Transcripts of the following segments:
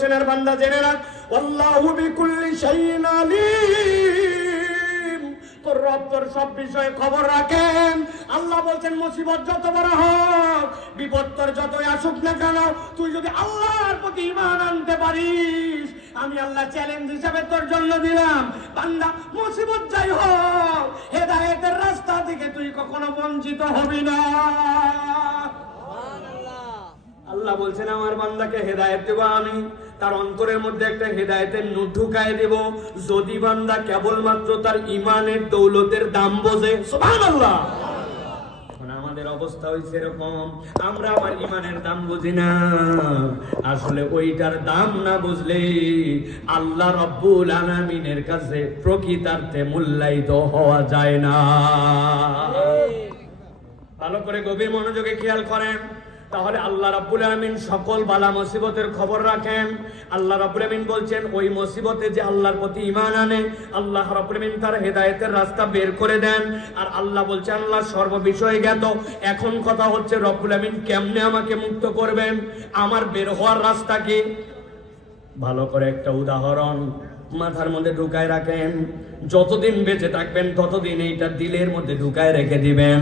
চেনার বান্দা জেনে রাখ। আল্লাহু বিকুল্লি শাইইন আলিম। তোর রব তোর সব বিষয়ে খবর রাখেন। আল্লাহ বলছেন মুসিবত যত বড় হোক বিপদ তোর যতই আসুক না কেন তুই যদি আল্লাহর প্রতি ঈমান আনতে পারিস আমি আল্লাহ চ্যালেঞ্জ হিসাবে তোর জন্য দিলাম। বান্দা মুসিবত যাই হোক হেদায়েতের রাস্তা থেকে তুই কখনো বঞ্চিত হবি না। আল্লাহ বলছেন আমার বান্দাকে হেদায়েত দেব আমি। তার অন্তরের মধ্যে একটা হেদায়েতের নূর ঢুকায় দেব। যদি বান্দা কেবলমাত্র তার ইমানের দৌলতের দাম বোঝে অবস্থা হয়েছে এরকম আমরা আমার ইমানের দাম বুঝি না। আসলে ওইটার দাম না বুঝলে আল্লাহ রব্বুল আলামিনের কাছে প্রকৃতার্থে মূল্যায়িত হওয়া যায় না। ভালো করে গভীর মনোযোগে খেয়াল করেন। তাহলে আল্লাহ রাব্বুল আলামিন সকল বালা মুসিবতের খবর রাখেন। আল্লাহ রাব্বুল আলামিন বলছেন, ওই মুসিবতে যে আল্লাহর প্রতি ঈমান আনে, আল্লাহ রাব্বুল আলামিন তার হেদায়েতের রাস্তা বের করে দেন। আর আল্লাহ বলছেন আল্লাহ সর্ববিষয়ে জ্ঞাত এখন কথা হচ্ছে, রব্বুল আলামিন কেমনে আমাকে মুক্ত করবেন? আমার বের হওয়ার রাস্তা কি? ভালো করে একটা উদাহরণ মাথার মধ্যে ঢুকায় রাখেন। যতদিন বেঁচে থাকবেন, ততদিন এইটা দিলের মধ্যে ঢুকায় রেখে দিবেন।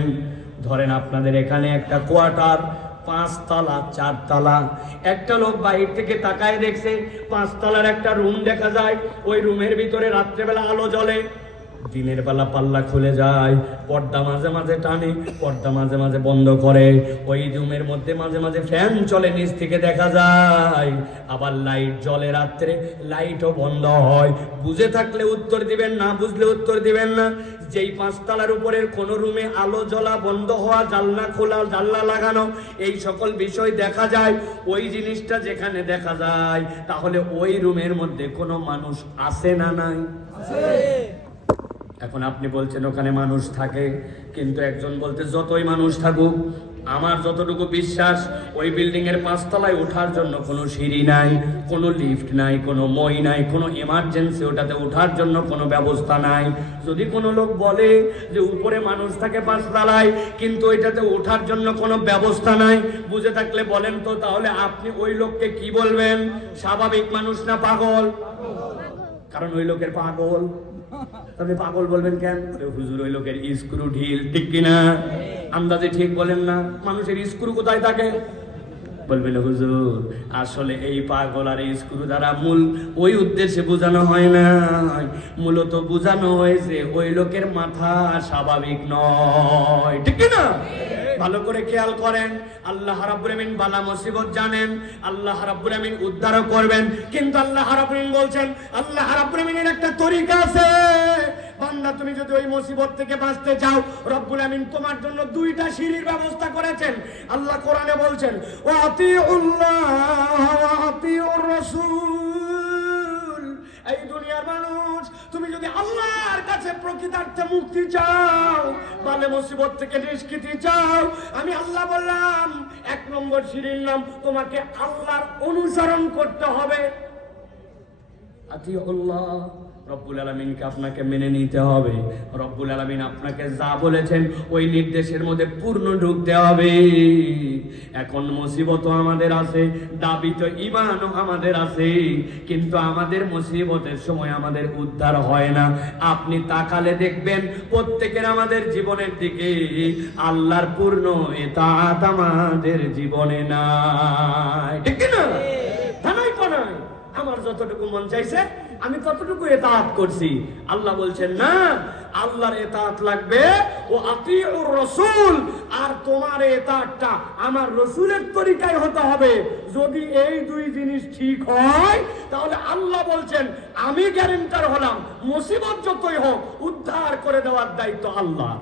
ধরেন আপনাদের এখানে একটা কোয়ার্টার পাঁচতলা, চারতলা। একটা লোক বাইর থেকে তাকায় দেখছে, পাঁচতলার একটা রুম দেখা যায়। ওই রুমের ভিতরে রাত্রেবেলা আলো জ্বলে। দিনের বেলা পাল্লা খুলে যায়, পর্দা মাঝে মাঝে টানে, পর্দা মাঝে মাঝে বন্ধ করে। ওই রুমের মধ্যে মাঝে মাঝে ফ্যান চলে, নিচ থেকে দেখা যায়। আবার লাইট জ্বলে রাত্রে, লাইটও বন্ধ হয়। বুঝে থাকলে উত্তর দিবেন না, বুঝলে উত্তর দিবেন না। যেই পাঁচতলার উপরের কোন রুমে আলো জ্বলা বন্ধ হওয়া, জানলা খোলা, জানলা লাগানো, এই সকল বিষয় দেখা যায়। ওই জিনিসটা যেখানে দেখা যায়, তাহলে ওই রুমের মধ্যে কোনো মানুষ আছে না নাই? এখন আপনি বলছেন ওখানে মানুষ থাকে, কিন্তু একজন বলতে যতই মানুষ থাকুক, আমার যতটুকু বিশ্বাস, ওই বিল্ডিং এর পাঁচতলায় ওঠার জন্য কোনো সিঁড়ি নাই, কোনো লিফট নাই, কোনো মই নাই, কোনো এমার্জেন্সি ওটাতে ওঠার জন্য কোনো ব্যবস্থা নাই। যদি কোনো লোক বলে যে উপরে মানুষ থাকে পাঁচতলায়, কিন্তু ওইটাতে ওঠার জন্য কোনো ব্যবস্থা নাই, বুঝে থাকলে বলেন তো, তাহলে আপনি ওই লোককে কি বলবেন? স্বাভাবিক মানুষ না পাগল? কারণ ওই লোকের পাগল। আপনি পাগল বলবেন কেন? হুজুর ওই লোকের স্ক্রু ঢিল ঠিক কিনা? আন্দাজে ঠিক বলেন না মানুষের স্ক্রু কোথায় থাকে? বলবেন হুজুর আসলে এই পাগল আর এই স্ক্রু দ্বারা মূল ওই উদ্দেশ্যে বোঝানো হয় না। মূলত বোঝানো হয়েছে ওই লোকের মাথা স্বাভাবিক নয় ঠিক না ভালো করে খেয়াল করেন। আল্লাহ রাব্বুল বালা মুসিবত জানেন, আল্লাহ রাব্বুল আমিন উদ্ধার করবেন। কিন্তু আল্লাহ রাব্বুল বলছেন, আল্লাহ রাব্বুল একটা তরিকা আছে। বান্দা, তুমি যদি ওই মুসিবত থেকে বাঁচতে চাও, রব্বুল আমিন তোমার জন্য দুইটা সিঁড়ির ব্যবস্থা করেছেন। আল্লাহ কোরআনে বলছেন ও আতিউল্লাহ, ওয়া আতিউর রাসূল। এই দুনিয়ার মানুষ তুমি যদি আল্লাহর কাছে প্রকৃতার্থে মুক্তি চাও, বালে মুসিবত থেকে নিষ্কৃতি চাও, আমি আল্লাহ বললাম, এক নম্বর সিঁড়ির নাম তোমাকে আল্লাহর অনুসরণ করতে হবে। আতিউল্লাহ। রব্বুল আলমিনকে আপনাকে মেনে নিতে হবে। রব্বুল আলমিন আপনাকে যা বলেছেন, ওই নির্দেশের মধ্যে পূর্ণ ঢুকতে হবে। এখন আমাদের আছে, দাবি তো ইমানও আমাদের আছে, কিন্তু আমাদের মুসিবতের সময় আমাদের উদ্ধার হয় না। আপনি তাকালে দেখবেন, প্রত্যেকের আমাদের জীবনের দিকে আল্লাহর পূর্ণ এতাত আমাদের জীবনে নাই। ঠিক না আমার যতটুকু মন চাইছে, আমি ততটুকু এতাত করছি। আল্লাহ বলছেন, না, আল্লাহর এতাত লাগবে, ও আতিউর রসুল, আর তোমার এতাতটা আমার রসুলের তরিকায় হতে হবে। যদি এই দুই জিনিস ঠিক হয়, তাহলে আল্লাহ বলছেন, আমি গ্যারেন্টার হলাম, মুসিবত যতই হোক, উদ্ধার করে দেওয়ার দায়িত্ব আল্লাহ।